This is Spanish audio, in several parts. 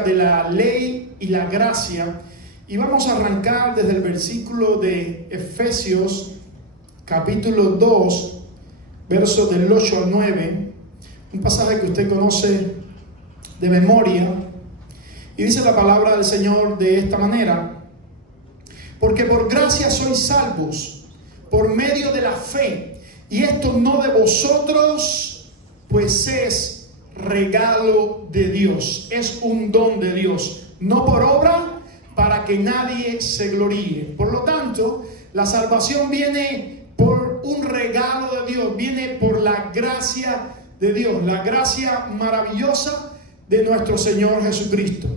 acerca de la ley y la gracia, y vamos a arrancar desde el versículo de Efesios capítulo 2, versos del 8 al 9, un pasaje que usted conoce de memoria, y dice la palabra del Señor de esta manera: porque por gracia sois salvos, por medio de la fe, y esto no de vosotros, pues es regalo de Dios, es un don de Dios, no por obra, para que nadie se gloríe. Por lo tanto, la salvación viene por un regalo de Dios, viene por la gracia de Dios, la gracia maravillosa de nuestro Señor Jesucristo.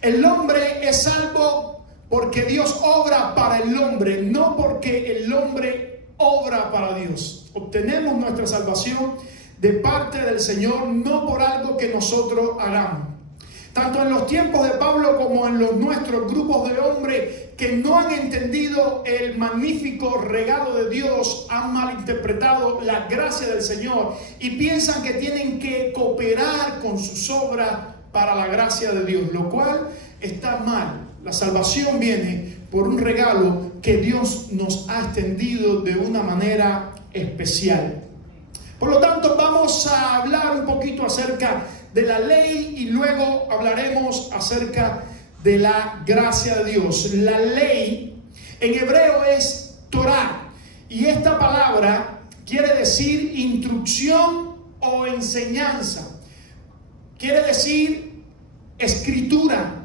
El hombre es salvo porque Dios obra para el hombre, no porque el hombre obra para Dios. Obtenemos nuestra salvación de parte del Señor, no por algo que nosotros hagamos. Tanto en los tiempos de Pablo como en los nuestros, grupos de hombres que no han entendido el magnífico regalo de Dios han malinterpretado la gracia del Señor y piensan que tienen que cooperar con sus obras para la gracia de Dios, lo cual está mal. La salvación viene por un regalo que Dios nos ha extendido de una manera especial. Por lo tanto, vamos a hablar un poquito acerca de la ley y luego hablaremos acerca de la gracia de Dios. La ley en hebreo es Torah, y esta palabra quiere decir instrucción o enseñanza. Quiere decir escritura.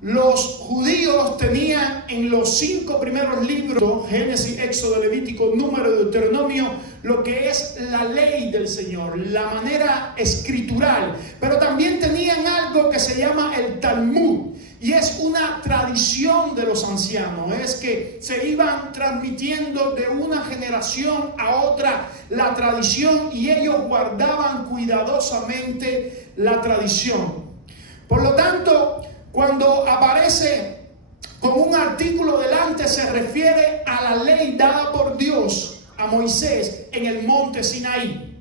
Los judíos tenían en los 5 primeros libros, Génesis, Éxodo, Levítico, Número, Deuteronomio, lo que es la ley del Señor, la manera escritural. Pero también tenían algo que se llama el Talmud, y es una tradición de los ancianos. Es que se iban transmitiendo de una generación a otra la tradición, y ellos guardaban cuidadosamente la tradición. Por lo tanto, cuando aparece con un artículo delante, se refiere a la ley dada por Dios a Moisés en el monte Sinaí.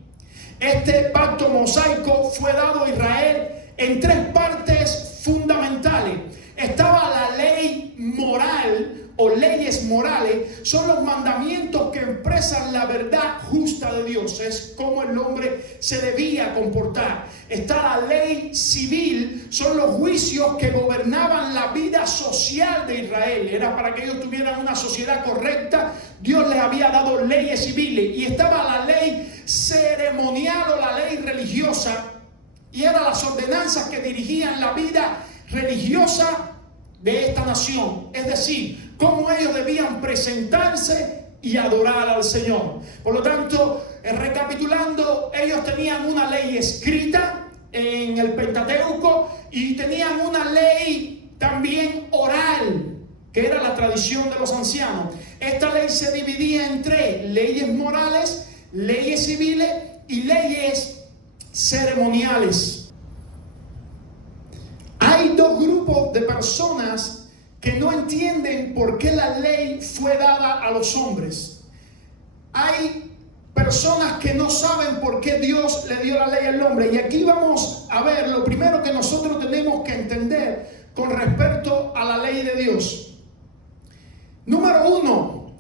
Este pacto mosaico fue dado a Israel en 3 partes fundamentales. Estaba la ley moral o leyes morales, son los mandamientos que expresan la verdad justa de Dios, es cómo el hombre se debía comportar. Está la ley civil, son los juicios que gobernaban la vida social de Israel, era para que ellos tuvieran una sociedad correcta. Dios les había dado leyes civiles. Y estaba la ley ceremonial o la ley religiosa, y eran las ordenanzas que dirigían la vida religiosa de esta nación, es decir, cómo ellos debían presentarse y adorar al Señor. Por lo tanto, recapitulando, ellos tenían una ley escrita en el Pentateuco y tenían una ley también oral, que era la tradición de los ancianos. Esta ley se dividía en 3: leyes morales, leyes civiles y leyes ceremoniales. Hay 2 grupos de personas que no entienden por qué la ley fue dada a los hombres. Hay personas que no saben por qué Dios le dio la ley al hombre. Y aquí vamos a ver lo primero que nosotros tenemos que entender con respecto a la ley de Dios. Número 1,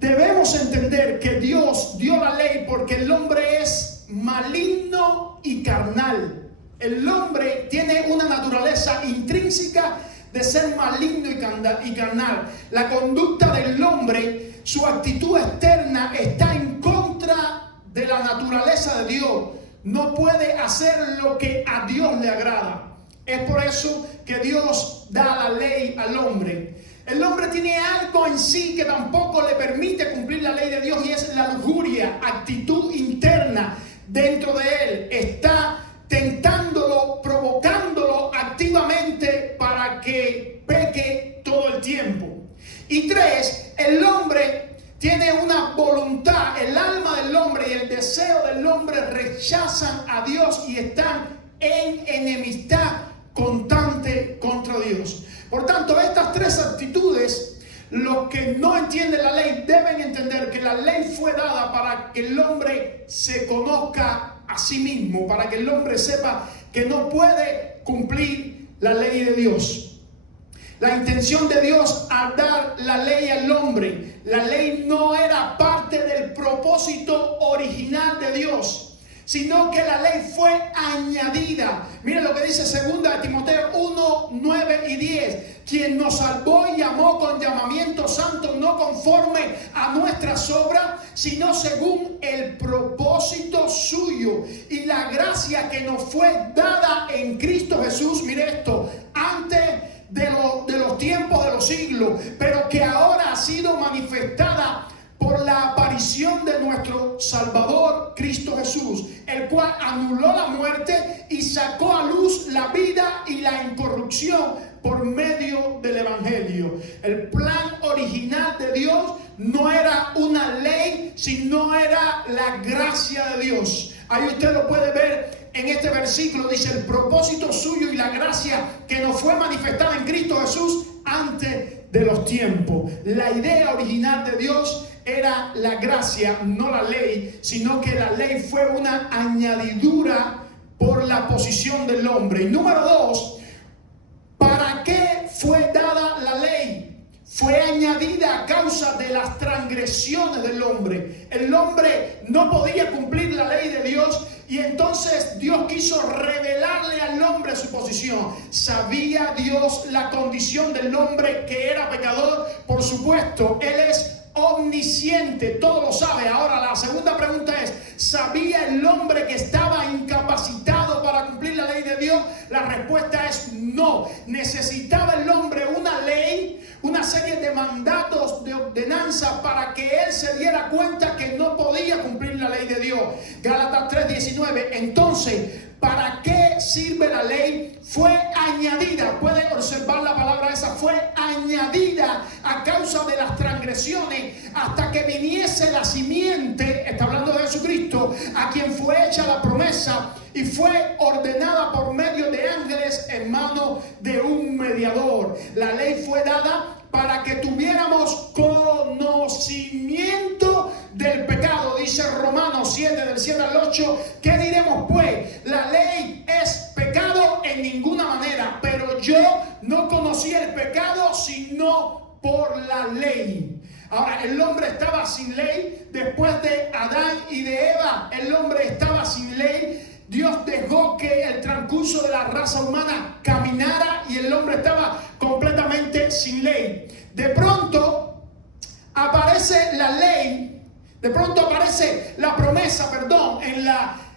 debemos entender que Dios dio la ley porque el hombre es maligno y carnal. El hombre tiene una naturaleza intrínseca de ser maligno y carnal. La conducta del hombre, su actitud externa está en contra de la naturaleza de Dios. No puede hacer lo que a Dios le agrada. Es por eso que Dios da la ley al hombre. El hombre tiene algo en sí que tampoco le permite cumplir la ley de Dios, y es la lujuria, actitud interna dentro de él. Está tentándolo, provocándolo activamente para que peque todo el tiempo. Y 3, el hombre tiene una voluntad. El alma del hombre y el deseo del hombre rechazan a Dios y están en enemistad constante contra Dios. Por tanto, estas 3 actitudes, los que no entienden la ley deben entender que la ley fue dada para que el hombre se conozca a sí mismo, para que el hombre sepa que no puede cumplir la ley de Dios. La intención de Dios al dar la ley al hombre, la ley no era parte del propósito original de Dios, sino que la ley fue añadida. Mira lo que dice 2 Timoteo 1, 9 y 10. Quien nos salvó y llamó con llamamiento santo, no conforme a nuestras obras, sino según el propósito suyo y la gracia que nos fue dada en Cristo Jesús. Mire esto, antes de los tiempos de los siglos, pero que ahora ha sido manifestada por la aparición de nuestro Salvador Cristo Jesús, el cual anuló la muerte y sacó a luz la vida y la incorrupción por medio del Evangelio. El plan original de Dios no era una ley, sino era la gracia de Dios. Ahí usted lo puede ver en este versículo, dice el propósito suyo y la gracia que nos fue manifestada en Cristo Jesús antes de los tiempos. La idea original de Dios era la gracia, no la ley, sino que la ley fue una añadidura por la posición del hombre. Y número 2, ¿para qué fue dada la ley? Fue añadida a causa de las transgresiones del hombre. El hombre no podía cumplir la ley de Dios y entonces Dios quiso revelarle al hombre su posición. ¿Sabía Dios la condición del hombre que era pecador? Por supuesto, Él es omnisciente, todo lo sabe. Ahora la segunda pregunta es, ¿sabía el hombre que estaba incapacitado para cumplir la ley de Dios? La respuesta es no. Necesitaba el hombre una ley, una serie de mandatos, de ordenanzas para que él se diera cuenta que no podía cumplir la ley de Dios. Gálatas 3:19. Entonces, ¿para qué sirve la ley? Fue añadida. Puede observar la palabra esa. Fue añadida a causa de las transgresiones hasta que viniese la simiente. Está hablando de Jesucristo, a quien fue hecha la promesa y fue ordenada por medio de ángeles en mano de un mediador. La ley fue dada para que tuviéramos conocimiento del pecado. Dice Romanos 7, del 7 al 8. ¿Qué diremos pues? La ley es pecado en ninguna manera, pero yo no conocí el pecado sino por la ley. Ahora, el hombre estaba sin ley. Después de Adán y de Eva, el hombre estaba sin ley. Dios dejó que el transcurso de la raza humana caminara y el hombre estaba completamente sin ley. De pronto aparece la ley, de pronto aparece la promesa,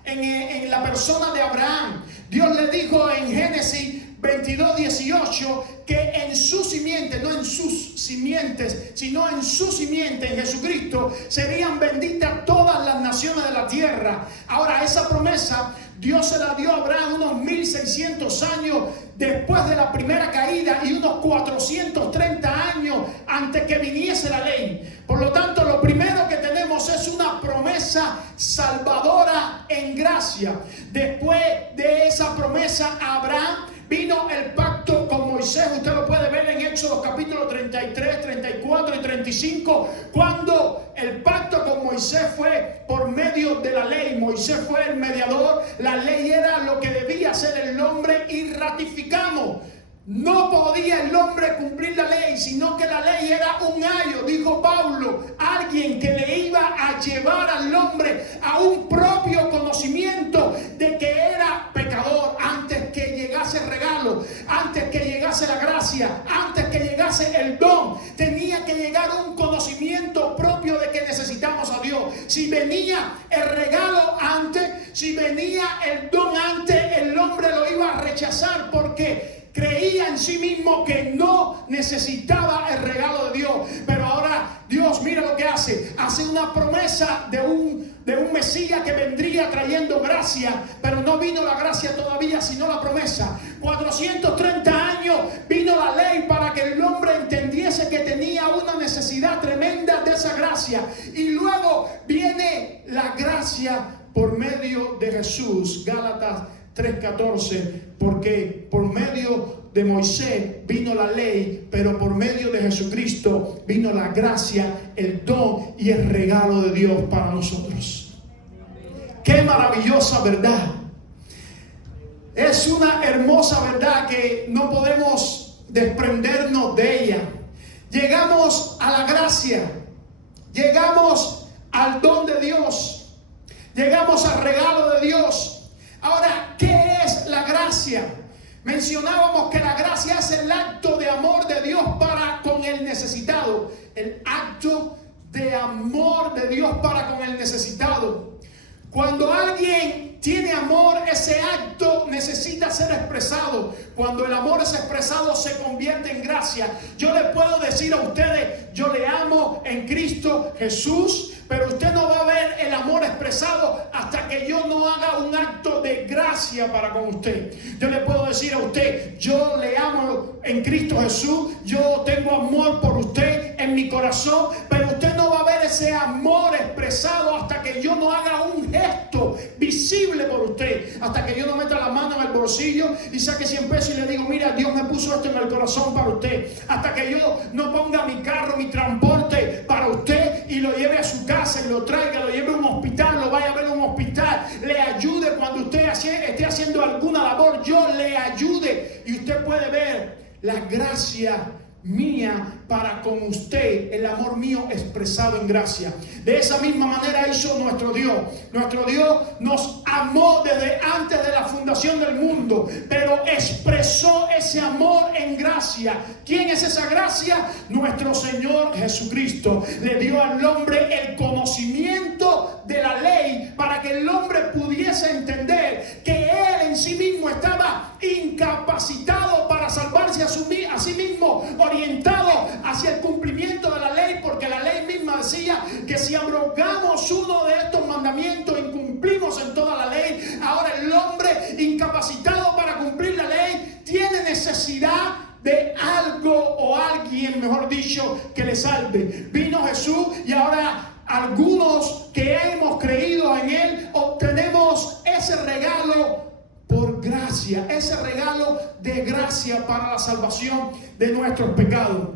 en la persona de Abraham. Dios le dijo en Génesis 22:18 que en su simiente, no en sus simientes, sino en su simiente, en Jesucristo, serían benditas todas las naciones de la tierra. Ahora, esa promesa Dios se la dio a Abraham unos 1600 años después de la primera caída y unos 430 años antes que viniese la ley. Por lo tanto, lo primero que tenemos es una promesa salvadora en gracia. Después de esa promesa a Abraham vino el pacto con Moisés. Usted lo puede ver en Éxodo capítulo 33, 34 y 35, cuando el pacto con Moisés fue por medio de la ley. Moisés fue el mediador. La ley era lo que debía hacer el hombre y ratificamos. No podía el hombre cumplir la ley, sino que la ley era un ayo, dijo Pablo, alguien que le iba a llevar al hombre a un propio conocimiento de que era pecador antes que llegase el regalo, antes que llegase la gracia, antes que llegase el don. Tenía que llegar un conocimiento propio de que necesitamos a Dios. Si venía el regalo antes, si venía el don antes, el hombre lo iba a rechazar porque creía en sí mismo que no necesitaba el regalo de Dios. Pero ahora Dios, mira lo que hace. Hace una promesa de un Mesías que vendría trayendo gracia, pero no vino la gracia todavía, sino la promesa. 430 años vino la ley para que el hombre entendiese que tenía una necesidad tremenda de esa gracia. Y luego viene la gracia por medio de Jesús. Gálatas 3:14, porque por medio de Moisés vino la ley, pero por medio de Jesucristo vino la gracia, el don y el regalo de Dios para nosotros. ¡Qué maravillosa verdad! Es una hermosa verdad que no podemos desprendernos de ella. Llegamos a la gracia, llegamos al don de Dios, llegamos al regalo de Dios. Ahora, ¿qué es la gracia? Mencionábamos que la gracia es el acto de amor de Dios para con el necesitado. El acto de amor de Dios para con el necesitado. Cuando alguien tiene amor, ese acto necesita ser expresado. Cuando el amor es expresado, se convierte en gracia. Yo le puedo decir a ustedes, yo le amo en Cristo Jesús, pero usted no va a ver el amor expresado hasta que yo no haga un acto de gracia para con usted. Yo le puedo decir a usted, yo le amo en Cristo Jesús, yo tengo amor por usted en mi corazón, pero usted no va a ver ese amor expresado hasta que yo no haga un gesto visible por usted, hasta que yo no meta la mano en el bolsillo y saque 100 pesos y le digo, mira, Dios me puso esto en el corazón para usted, hasta que yo no ponga mi carro, mi transporte para usted y lo lleve a su casa y lo traiga, lo lleve a un hospital, lo vaya a ver a un hospital, le ayude cuando usted esté haciendo alguna labor, yo le ayude y usted puede ver la gracia mía para con usted, el amor mío expresado en gracia. De esa misma manera hizo nuestro Dios. Nuestro Dios nos amó desde antes de la fundación del mundo, pero expresó ese amor en gracia. ¿Quién es esa gracia? Nuestro Señor Jesucristo. Le dio al hombre el conocimiento de la ley para que el hombre pudiese entender que él en sí mismo estaba incapacitado para salvarse a sí mismo, orientado hacia el cumplimiento de la ley, porque la ley misma decía que si abrogamos uno de estos mandamientos, incumplimos en toda la ley. Ahora el hombre incapacitado para cumplir la ley tiene necesidad de algo o alguien, mejor dicho, que le salve. Vino Jesús y ahora algunos que hemos creído en Él obtenemos ese regalo por gracia, ese regalo de gracia para la salvación de nuestros pecados.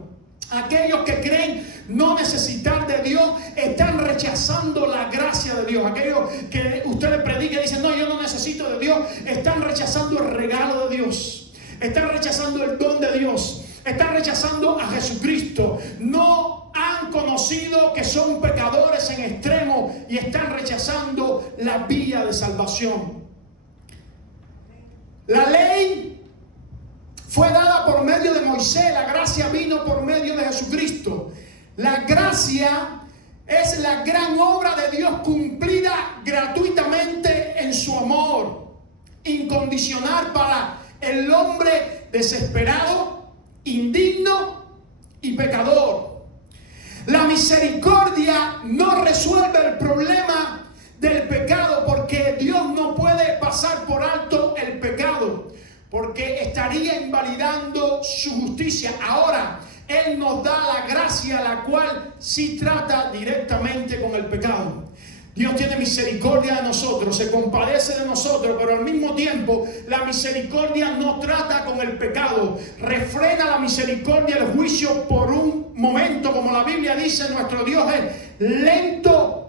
Aquellos que creen no necesitar de Dios están rechazando la gracia de Dios. Aquellos que usted le predica y dicen, no, yo no necesito de Dios, están rechazando el regalo de Dios, están rechazando el don de Dios, están rechazando a Jesucristo. No han conocido que son pecadores en extremo y están rechazando la vía de salvación. La ley fue dada por medio de Moisés, la gracia vino por medio de Jesucristo. La gracia es la gran obra de Dios cumplida gratuitamente en su amor incondicional para el hombre desesperado, indigno y pecador. La misericordia no resuelve el problema del pecado, porque Dios no puede pasar por alto el pecado, porque estaría invalidando su justicia. Ahora Él nos da la gracia, la cual sí trata directamente con el pecado. Dios tiene misericordia de nosotros, se compadece de nosotros, pero al mismo tiempo la misericordia no trata con el pecado. Refrena la misericordia el juicio por un momento, como la Biblia dice. Nuestro Dios es lento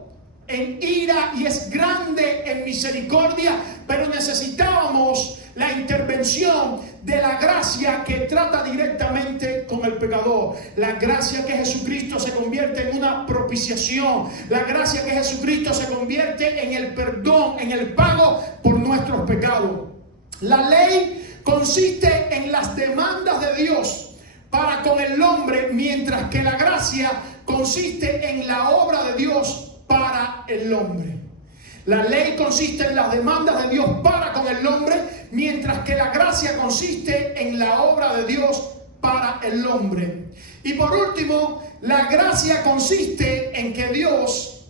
en ira y es grande en misericordia, pero necesitábamos la intervención de la gracia que trata directamente con el pecador. La gracia que Jesucristo se convierte en una propiciación. La gracia que Jesucristo se convierte en el perdón, en el pago por nuestros pecados. La ley consiste en las demandas de Dios para con el hombre, mientras que la gracia consiste en la obra de Dios para el hombre. La ley consiste en las demandas de Dios para con el hombre, mientras que la gracia consiste en la obra de Dios para el hombre. Y por último, la gracia consiste en que Dios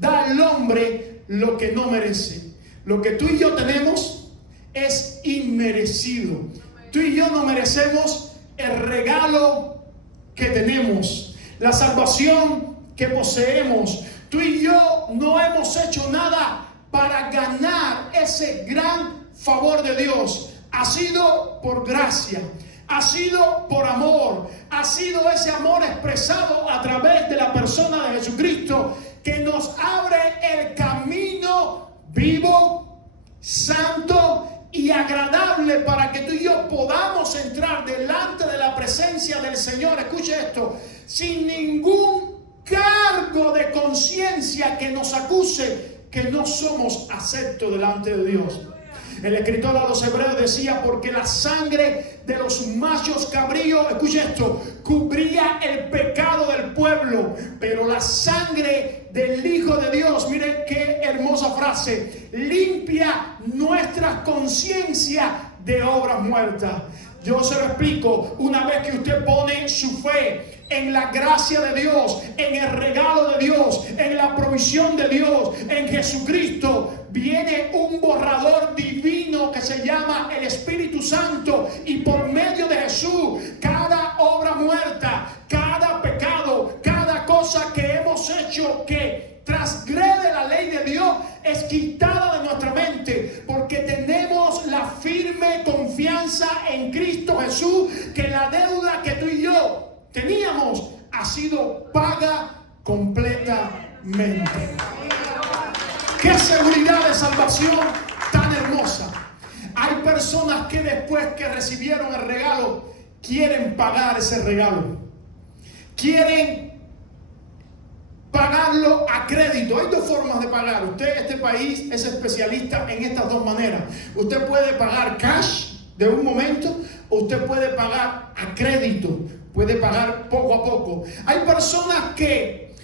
da al hombre lo que no merece. Lo que tú y yo tenemos es inmerecido. Tú y yo no merecemos el regalo que tenemos, la salvación que poseemos. Tú y yo no hemos hecho nada para ganar ese gran favor de Dios. Ha sido por gracia, ha sido por amor, ha sido ese amor expresado a través de la persona de Jesucristo que nos abre el camino vivo, santo y agradable agradable para que tú y yo podamos entrar delante de la presencia del Señor. Escuche esto, sin ningún cargo de conciencia que nos acuse que no somos aceptos delante de Dios. El escritor a los Hebreos decía: porque la sangre de los machos cabríos, escuche esto, cubría el pecado del pueblo, pero la sangre del Hijo de Dios, miren qué hermosa frase, limpia nuestra conciencia de obras muertas. Yo se lo explico. Una vez que usted pone su fe en la gracia de Dios, en el regalo de Dios, en la provisión de Dios, en Jesucristo, viene un borrador divino que se llama el Espíritu Santo, y por medio de Jesús, cada obra muerta, cada pecado, cada cosa que hemos hecho que transgrede la ley de Dios es quitada de nuestra mente, porque tenemos la firme confianza en Cristo Jesús, que la deuda que tú y yo teníamos ha sido paga completamente. ¡Qué seguridad de salvación tan hermosa! Hay personas que después que recibieron el regalo quieren pagar ese regalo, quieren pagarlo a crédito. Hay dos formas de pagar. Este país es especialista en estas dos maneras. Usted puede pagar cash de un momento, o usted puede pagar a crédito, puede pagar poco a poco. Hay personas que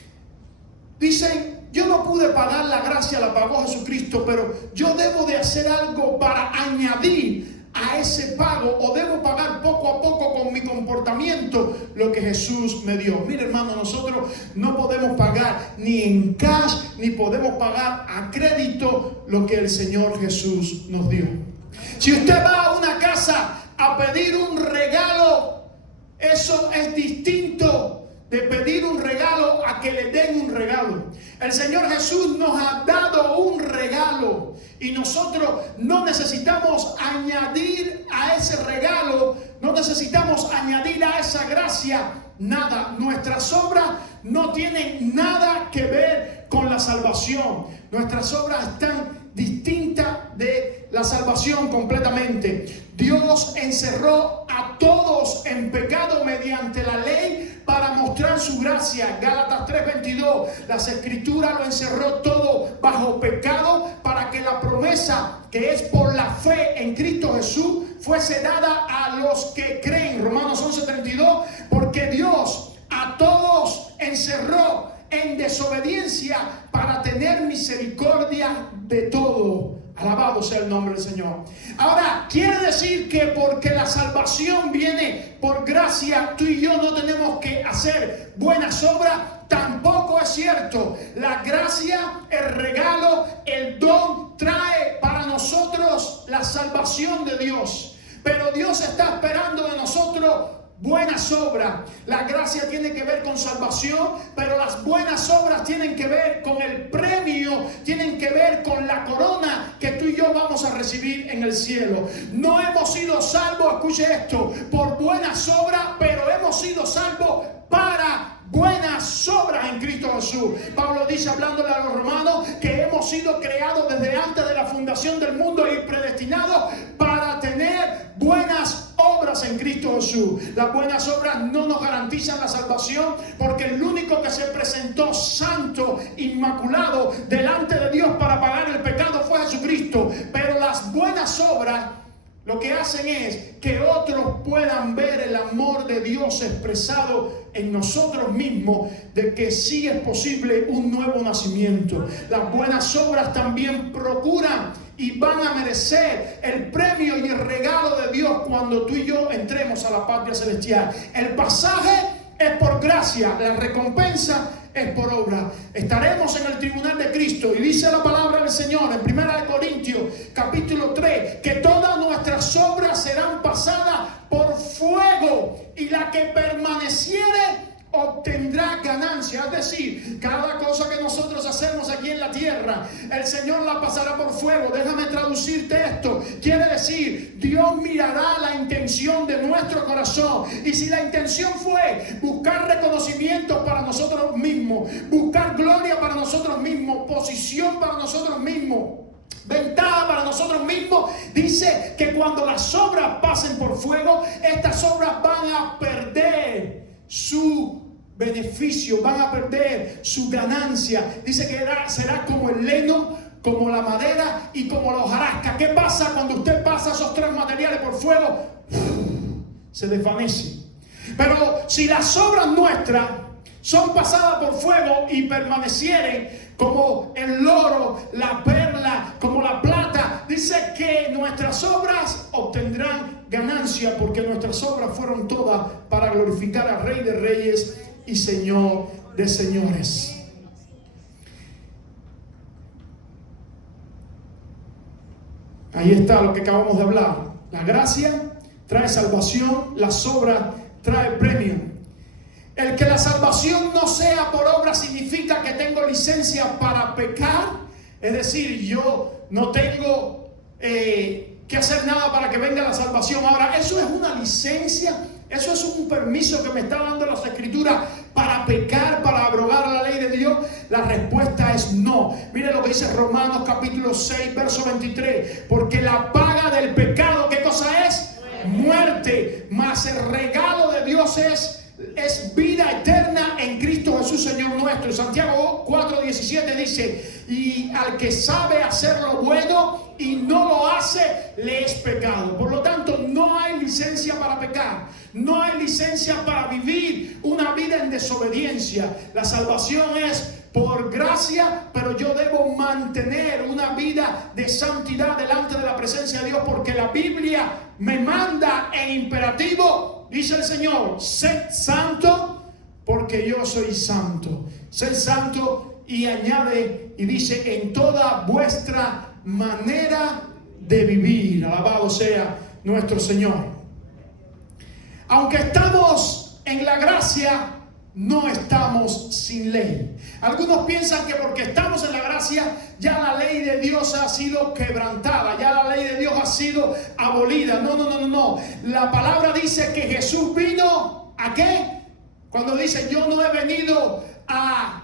dicen: yo no pude pagar, la gracia la pagó Jesucristo, pero yo debo de hacer algo para añadir a ese pago, o debo pagar poco a poco con mi comportamiento lo que Jesús me dio. Mire, hermano, nosotros no podemos pagar ni en cash, ni podemos pagar a crédito lo que el Señor Jesús nos dio. Si usted va a una casa a pedir un regalo, eso es distinto de pedir un regalo a que le den un regalo. El Señor Jesús nos ha dado un regalo, y nosotros no necesitamos añadir a ese regalo, no necesitamos añadir a esa gracia nada. Nuestras obras no tienen nada que ver con la salvación. Nuestras obras están distintas de la salvación completamente. Dios encerró a todos en pecado mediante la ley para mostrar su gracia. Gálatas 3:22, las Escrituras lo encerró todo bajo pecado, para que la promesa que es por la fe en Cristo Jesús fuese dada a los que creen. Romanos 11:32, porque Dios a todos encerró en desobediencia para tener misericordia de todo. Alabado sea el nombre del Señor. Ahora, quiere decir que porque la salvación viene por gracia, tú y yo no tenemos que hacer buenas obras. Tampoco es cierto. La gracia, el regalo, el don trae para nosotros la salvación de Dios. Pero Dios está esperando de nosotros buenas obras. La gracia tiene que ver con salvación, pero las buenas obras tienen que ver con el premio, tienen que ver con la corona que tú y yo vamos a recibir en el cielo. No hemos sido salvos, escuche esto, por buenas obras, pero hemos sido salvos para buenas obras en Cristo Jesús. Pablo dice, hablándole a los romanos, que hemos sido creados desde antes de la fundación del mundo y predestinados para tener buenas obras en Cristo Jesús. Las buenas obras no nos garantizan la salvación, porque el único que se presentó santo, inmaculado delante de Dios para pagar el pecado fue Jesucristo. Pero las buenas obras lo que hacen es que otros puedan ver el amor de Dios expresado en nosotros mismos, de que sí es posible un nuevo nacimiento. Las buenas obras también procuran y van a merecer el premio y el regalo de Dios cuando tú y yo entremos a la patria celestial. El pasaje es por gracia, la recompensa es por obra. Estaremos en el tribunal de Cristo, y dice la palabra del Señor en 1 Corintios capítulo 3, que todas nuestras obras serán pasadas por fuego, y la que permaneciere obtendrá ganancia. Es decir, cada cosa que nosotros hacemos aquí en la tierra, el Señor la pasará por fuego. Déjame traducirte esto. Quiere decir, Dios mirará la intención de nuestro corazón, y si la intención fue buscar reconocimiento para nosotros mismos, buscar gloria para nosotros mismos, posición para nosotros mismos, ventaja para nosotros mismos. Dice que cuando las obras pasen por fuego, estas obras van a perder su beneficio, van a perder su ganancia. Dice que será como el leno, como la madera y como la hojarasca. ¿Qué pasa cuando usted pasa esos tres materiales por fuego? Se desvanece. Pero si las obras nuestras son pasadas por fuego y permanecieren como el oro, la perla, como la plata, dice que nuestras obras obtendrán ganancia, porque nuestras obras fueron todas para glorificar al Rey de Reyes y Señor de Señores. Ahí está lo que acabamos de hablar. La gracia trae salvación, las obras trae premio. El que la salvación no sea por obra significa que tengo licencia para pecar. Es decir, yo no tengo que hacer nada para que venga la salvación. Ahora, eso es una licencia, eso es un permiso que me está dando las Escrituras para pecar, para abrogar la ley de Dios. La respuesta es no. Mire lo que dice Romanos capítulo 6, verso 23. Porque la paga del pecado, ¿qué cosa es? Muerte. Mas el regalo de Dios es vida eterna en Cristo Jesús, Señor nuestro. Santiago 4:17 dice: y al que sabe hacer lo bueno y no lo hace, le es pecado. Por lo tanto, no hay licencia para pecar, no hay licencia para vivir una vida en desobediencia. La salvación es por gracia, pero yo debo mantener una vida de santidad delante de la presencia de Dios, porque la Biblia me manda en imperativo. Dice el Señor: sed santo porque yo soy santo. Sed santo, y añade y dice: en toda vuestra manera de vivir. Alabado sea nuestro Señor. Aunque estamos en la gracia, no estamos sin ley. Algunos piensan que porque estamos en la gracia, ya la ley de Dios ha sido quebrantada, ya la ley de Dios ha sido abolida. No. La palabra dice que Jesús vino ¿a qué? Cuando dice: yo no he venido a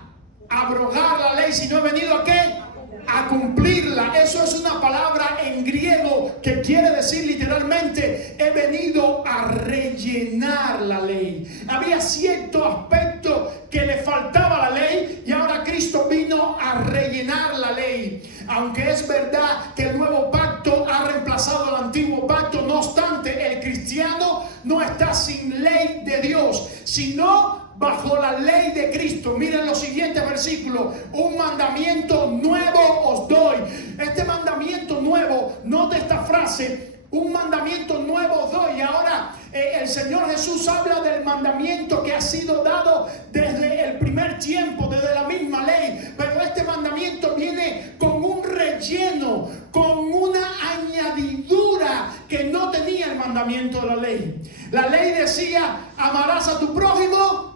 abrogar la ley, sino he venido ¿a qué? A cumplirla. Eso es una palabra en griego que quiere decir literalmente: he venido a rellenar la ley. Había cierto aspecto que le faltaba a la ley, y ahora Cristo vino a rellenar la ley. Aunque es verdad que el nuevo pacto ha reemplazado al antiguo pacto, no obstante, el cristiano no está sin ley de Dios, sino bajo la ley de Cristo. Miren los siguientes versículos: un mandamiento nuevo os doy. Este mandamiento nuevo, note esta frase: un mandamiento nuevo os doy. Ahora el Señor Jesús habla del mandamiento que ha sido dado desde el primer tiempo, desde la misma ley. Pero este mandamiento viene con un relleno, con una añadidura que no tenía el mandamiento de la ley. La ley decía: amarás a tu prójimo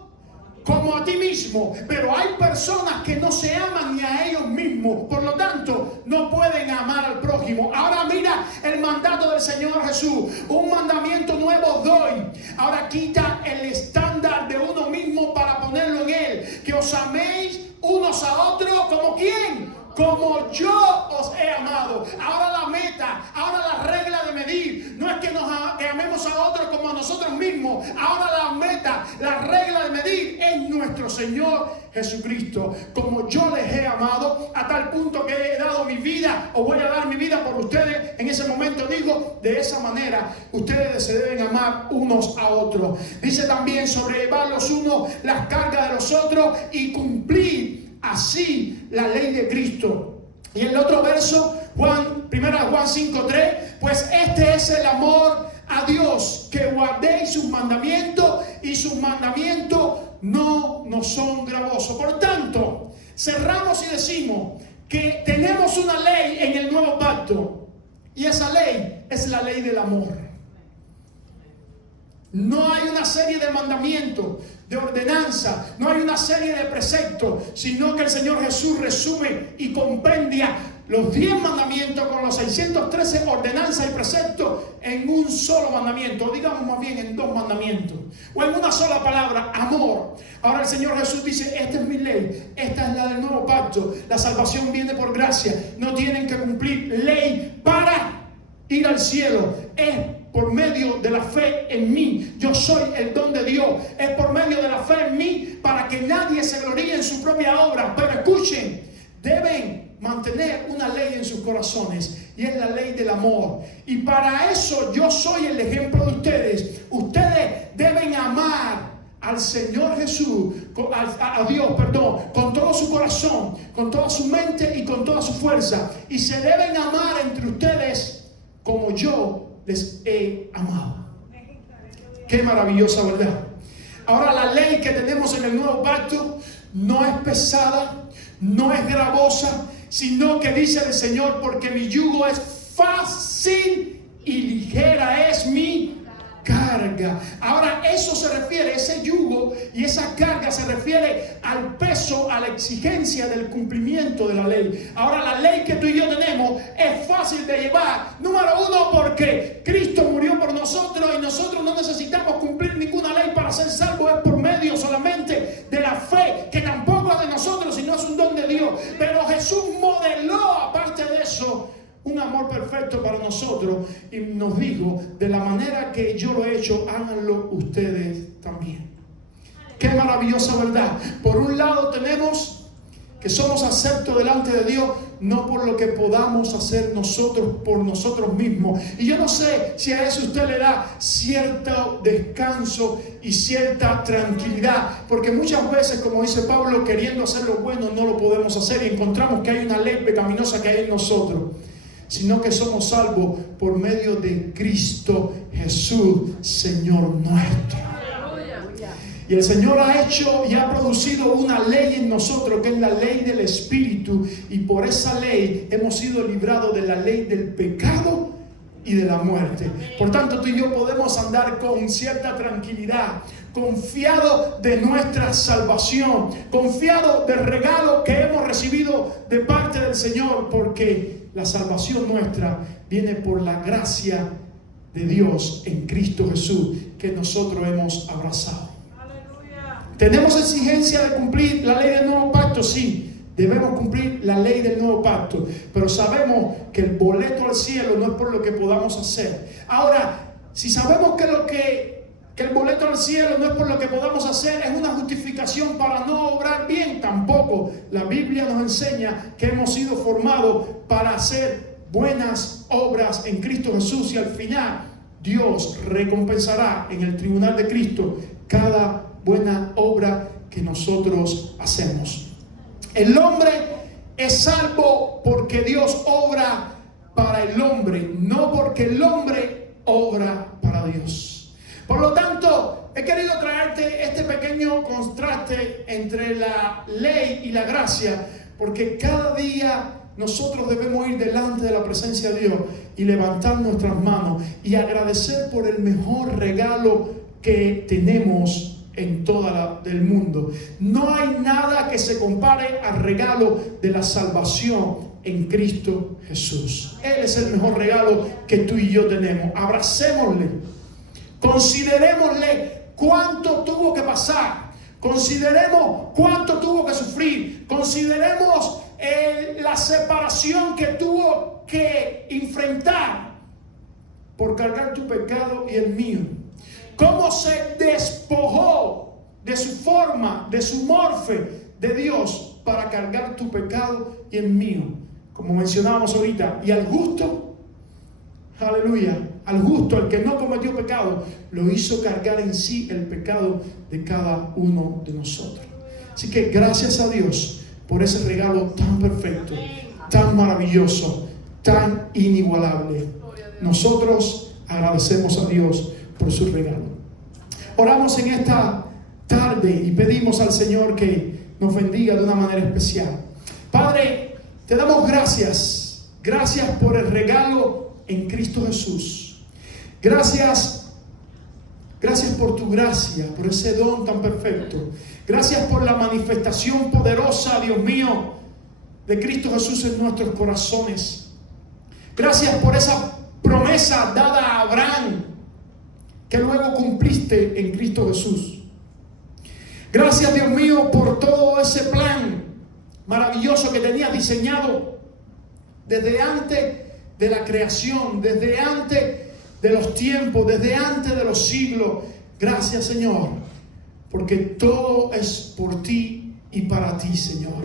como a ti mismo. Pero hay personas que no se aman ni a ellos mismos, por lo tanto no pueden amar al prójimo. Ahora mira el mandato del Señor Jesús: un mandamiento nuevo os doy. Ahora quita el estándar de uno mismo para ponerlo en Él: que os améis unos a otros. ¿Como quién? Como yo os he amado. Ahora la meta, ahora la regla de medir, no es que amemos a otros como a nosotros mismos. Ahora la meta, la regla de medir es nuestro Señor Jesucristo. Como yo les he amado, a tal punto que he dado mi vida, o voy a dar mi vida por ustedes. En ese momento digo: de esa manera ustedes se deben amar unos a otros. Dice también: sobrellevar los unos las cargas de los otros y cumplir así la ley de Cristo. Y en el otro verso, 1 Juan 5:3, pues este es el amor a Dios, que guardéis sus mandamientos, y sus mandamientos no nos son gravosos. Por tanto, cerramos y decimos que tenemos una ley en el nuevo pacto, y esa ley es la ley del amor. No hay una serie de mandamientos, de ordenanza, no hay una serie de preceptos, sino que el Señor Jesús resume y compendia los 10 mandamientos con los 613 ordenanzas y preceptos en un solo mandamiento, o digamos más bien en 2 mandamientos, o en una sola palabra: amor. Ahora el Señor Jesús dice: esta es mi ley, esta es la del nuevo pacto. La salvación viene por gracia, no tienen que cumplir ley para ir al cielo, es por medio de la fe en mí. Yo soy el don de Dios. Es por medio de la fe en mí, para que nadie se gloríe en su propia obra. Pero escuchen, deben mantener una ley en sus corazones, y es la ley del amor. Y para eso yo soy el ejemplo de ustedes. Ustedes deben amar al Señor Jesús, a Dios, perdón, con todo su corazón, con toda su mente y con toda su fuerza. Y se deben amar entre ustedes como yo les he amado. Qué maravillosa verdad. Ahora, la ley que tenemos en el nuevo pacto no es pesada, no es gravosa, sino que dice el Señor: porque mi yugo es fácil y ligera es mi carga. Ahora, eso se refiere, ese yugo y esa carga se refiere al peso, a la exigencia del cumplimiento de la ley. Ahora, la ley que tú y yo tenemos es fácil de llevar. Número 1, porque Cristo murió por nosotros y nosotros no necesitamos cumplir ninguna ley para ser salvos. Es por medio solamente de la fe, que tampoco es de nosotros, sino es un don de Dios. Pero Jesús modeló, aparte de eso, un amor perfecto para nosotros, y nos dijo: de la manera que yo lo he hecho, háganlo ustedes también. Qué maravillosa verdad. Por un lado tenemos que somos aceptos delante de Dios, no por lo que podamos hacer nosotros por nosotros mismos. Y yo no sé si a eso usted le da cierto descanso y cierta tranquilidad, porque muchas veces, como dice Pablo, queriendo hacer lo bueno no lo podemos hacer, y encontramos que hay una ley pecaminosa que hay en nosotros, sino que somos salvos por medio de Cristo Jesús, Señor nuestro. Y el Señor ha hecho y ha producido una ley en nosotros, que es la ley del Espíritu, y por esa ley hemos sido librados de la ley del pecado y de la muerte. Por tanto, tú y yo podemos andar con cierta tranquilidad, confiado de nuestra salvación, confiado del regalo que hemos recibido de parte del Señor, porque la salvación nuestra viene por la gracia de Dios en Cristo Jesús, que nosotros hemos abrazado. ¡Aleluya! ¿Tenemos exigencia de cumplir la ley del nuevo pacto? Sí. Debemos cumplir la ley del nuevo pacto, pero sabemos que el boleto al cielo no es por lo que podamos hacer. Ahora, si sabemos que el boleto al cielo no es por lo que podamos hacer, es una justificación para no obrar bien, tampoco. La Biblia nos enseña que hemos sido formados para hacer buenas obras en Cristo Jesús, y al final Dios recompensará en el tribunal de Cristo cada buena obra que nosotros hacemos. El hombre es salvo porque Dios obra para el hombre, no porque el hombre obra para Dios. Por lo tanto, he querido traerte este pequeño contraste entre la ley y la gracia, porque cada día nosotros debemos ir delante de la presencia de Dios y levantar nuestras manos y agradecer por el mejor regalo que tenemos en toda el mundo. No hay nada que se compare al regalo de la salvación en Cristo Jesús. Él es el mejor regalo que tú y yo tenemos. Abracémosle, considerémosle cuánto tuvo que pasar, consideremos cuánto tuvo que sufrir, consideremos la separación que tuvo que enfrentar por cargar tu pecado y el mío. Cómo se despojó de su forma, de su morfe de Dios para cargar tu pecado y el mío, como mencionábamos ahorita. Y al justo, aleluya, al justo, al que no cometió pecado, lo hizo cargar en sí el pecado de cada uno de nosotros. Así que gracias a Dios por ese regalo tan perfecto, tan maravilloso, tan inigualable. Nosotros agradecemos a Dios por su regalo. Oramos en esta tarde y pedimos al Señor que nos bendiga de una manera especial. Padre, te damos gracias. Gracias por el regalo en Cristo Jesús. Gracias Gracias por tu gracia, por ese don tan perfecto. Gracias por la manifestación poderosa, Dios mío, de Cristo Jesús en nuestros corazones. Gracias por esa promesa dada a Abraham, que luego cumpliste en Cristo Jesús. Gracias, Dios mío, por todo ese plan maravilloso que tenías diseñado desde antes de la creación, desde antes de los tiempos, desde antes de los siglos. Gracias, Señor, porque todo es por ti y para ti, Señor.